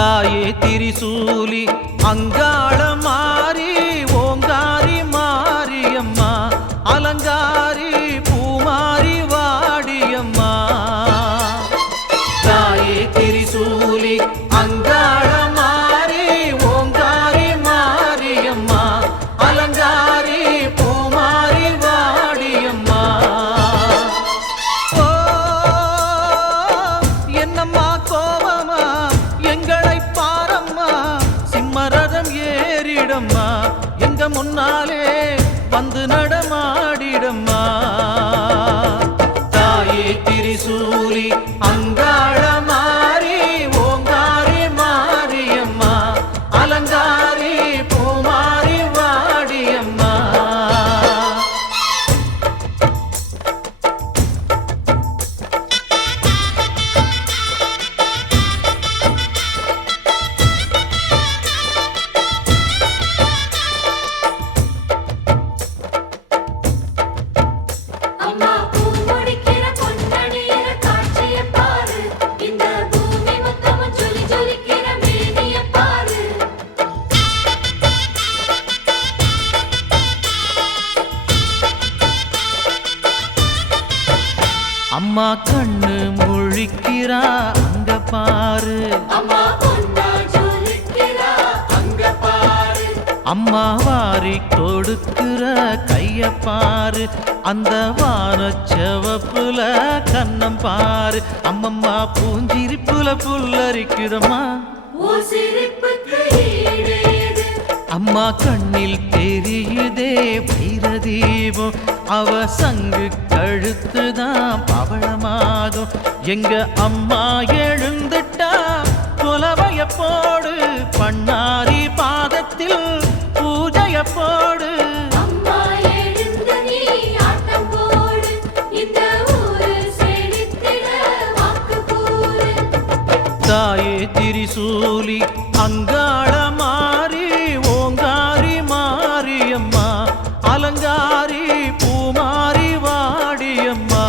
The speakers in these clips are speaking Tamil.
தாயே திரிசூலி அங்காள மாறி ஓங்காரி மாரியம்மா அலங்காரி பூமாரி வாடியம்மா. தாயே திரிசூலி அங்காள மாறி ஓங்காரி மாரியம்மா அலங்காரி பூமாரி வாடியம்மா. ஓ என்னம்மா கோவமா எங்களை பாரம்மா, சிம்மரதம் ஏறிடம்மா, எங்க முன்னாலே வந்து நடமாடிடம்மா. தாயே திரிசூலி அங்காள மாறி ஓங்காரி மாரியம்மா அலங்காரி பூமாரி வாடியம்மா. அம்மா கண்ணு முழிக்கிறா அங்க பாரு, அம்மா வாரி கொடுக்கிற கைய பாரு, அந்த வானச்சவப்புல கண்ணம் பாரு. அம்மம்மா பூஞ்சிரிப்புல புல்லரிக்குதம்மா, அம்மா கண்ணில் தெரியுதே வைரதீபம், அவ சங்கு கழுத்துதான் பவளமாகும். எங்க அம்மா எழுந்துட்டா குலவைய போடு, பண்ணாரி பாதத்தில் பூஜைய போடு. தாயே திரிசூலி அங்காள மாறி ஓங்காரி மாரியம்மா அலங்காரி பூமாரி வாடியம்மா.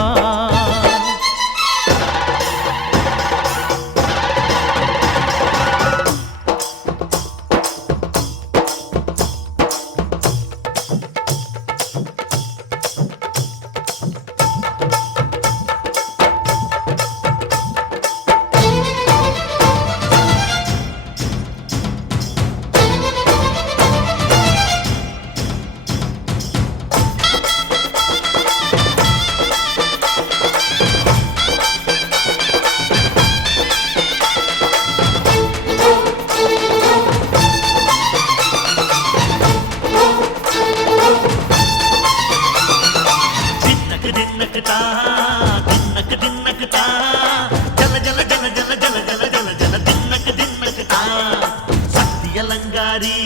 அலங்காரி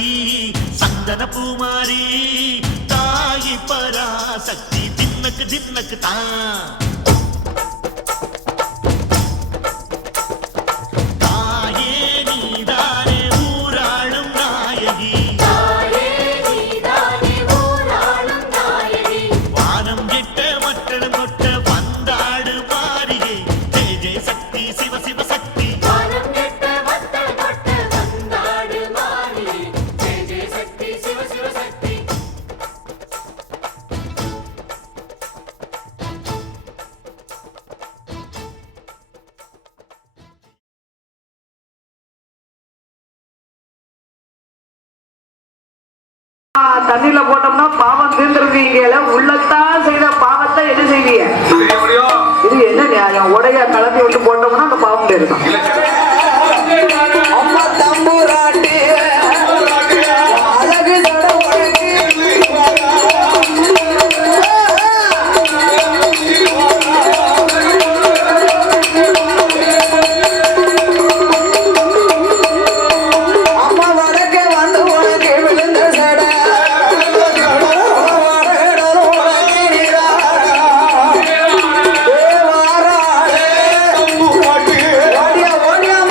சந்தன பூமாரி தாயி பராசக்தி தின்னக்கு தின்னக்கு தான். தண்ணியில போட்டோம்னா பாவம் தீர்ந்துருவீங்க. உள்ளத்தான் செய்த பாவத்தை என்ன செய்வீங்க? இது என்ன நியாயம்? உடைய கலப்பி விட்டு போட்டோம்னா அந்த பாவம் இருக்கும். ஓடியா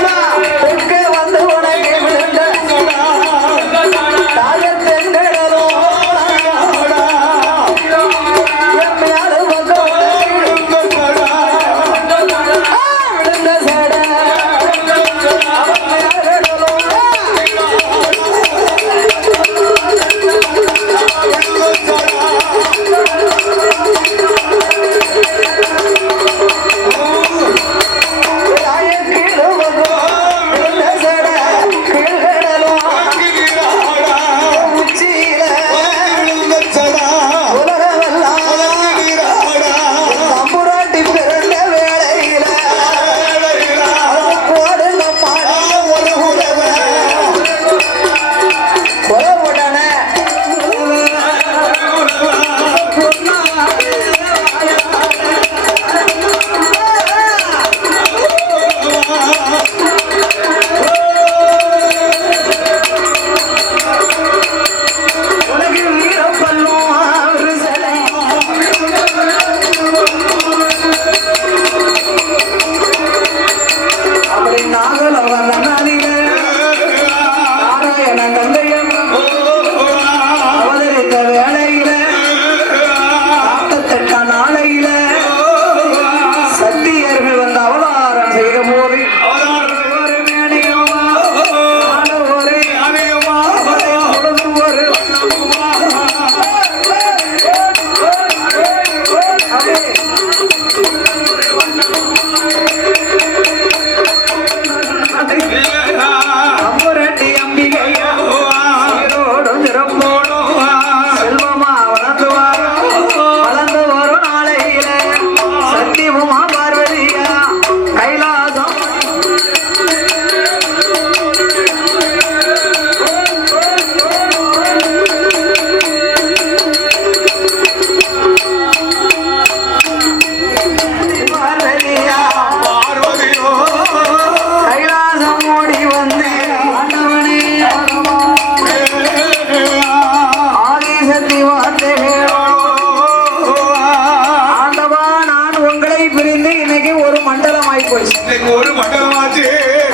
மண்டலம் ஆகி போச்சு. இன்னைக்கு ஒரு மண்டலமாச்சு.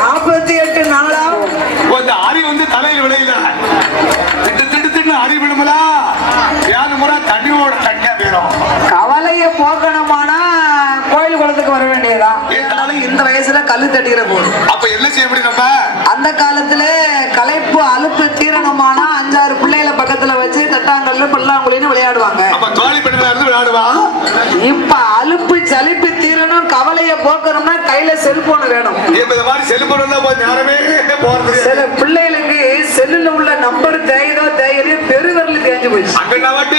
48 நாளா அந்த அரி வந்து தலையில் விளையில திட்டு திட்டு திட்டு அரி விழுமலா ஏழு முறை தண்ணியோட தண்ணியா வேணும். கவலைய போக்கணுமானா கோயில் குளத்துக்கு வர வேண்டியதா. இருந்தாலும் இந்த வயசுல கல்லு தட்டிக்கிற போது அப்ப என்ன செய்ய முடியும் நம்ம? அந்த காலத்துல களைப்பு அலுப்பு தீரணுமானா 5-6 பிள்ளைகளை பக்கத்துல வச்சு தட்டாங்கல்ல பல்லாங்குழின்னு விளையாடுவாங்க. அப்ப தோழி பெண்களா இருந்து விளையாடுவா. இப்ப அலுப்பு சலிப்பு தீரணும் கவலைய போக்கணும்னா கையில செல்போன் வேணும். இப்ப இந்த மாதிரி செல்போன் தான் நேரமே போறது. சில பிள்ளைகளுக்கு செல்லுல உள்ள நம்பர் தேயுதோ தேயலையோ பெருவரில் தேஞ்சு போயிடுச்சு. அங்க நவட்டி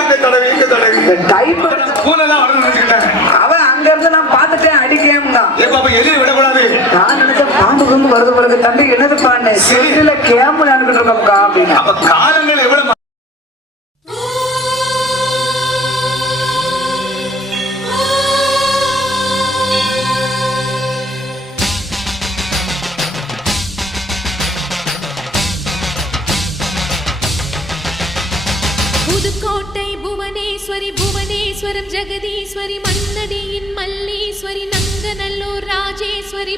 அங்க தடவை இங்க தடவை டைப் பூனெல்லாம் வளர்ந்துருச்சுக்கிட்டேன். அவன் அங்க இருந்து நான் பார்த்துட்டேன் அடிக்கேன் தான். இப்ப அப்ப எதிரி விடக்கூடாது. நான் நினைச்ச பாம்பு கும்பு வருது தம்பி என்னது பாண்டு செல்லுல கேம்பு அனுப்பிட்டு இருக்கோம்க்கா அப்படின்னு. அப்ப காலங்கள் எவ்வளவு புதுக்கோட்டை புவனேஸ்வரி புவனேஸ்வரம் ஜெகதீஸ்வரி மன்னடியின் மல்லீஸ்வரி நங்கநல்லூர் ராஜேஸ்வரி